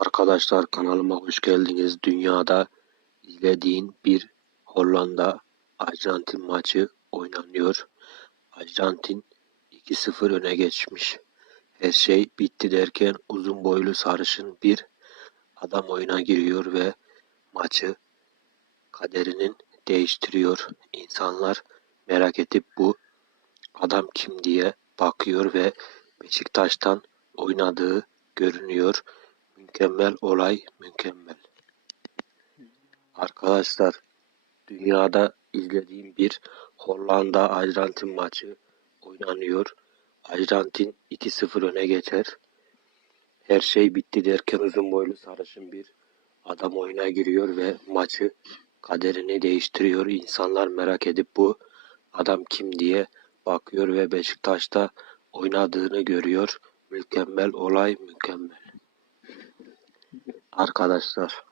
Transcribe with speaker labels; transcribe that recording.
Speaker 1: Arkadaşlar kanalıma hoş geldiniz. Dünyada izlediğin bir Hollanda Arjantin maçı oynanıyor. Arjantin 2-0 öne geçmiş. Her şey bitti derken uzun boylu sarışın bir adam oyuna giriyor ve maçı kaderinin değiştiriyor. İnsanlar merak edip bu adam kim diye bakıyor ve Beşiktaş'tan oynadığı görünüyor. Mükemmel olay, mükemmel. Arkadaşlar, dünyada izlediğim bir Hollanda Arjantin maçı oynanıyor. Arjantin 2-0 öne geçer. Her şey bitti derken uzun boylu sarışın bir adam oyuna giriyor ve maçı kaderini değiştiriyor. İnsanlar merak edip bu adam kim diye bakıyor ve Beşiktaş'ta oynadığını görüyor. Mükemmel olay, mükemmel. Arkadaşlar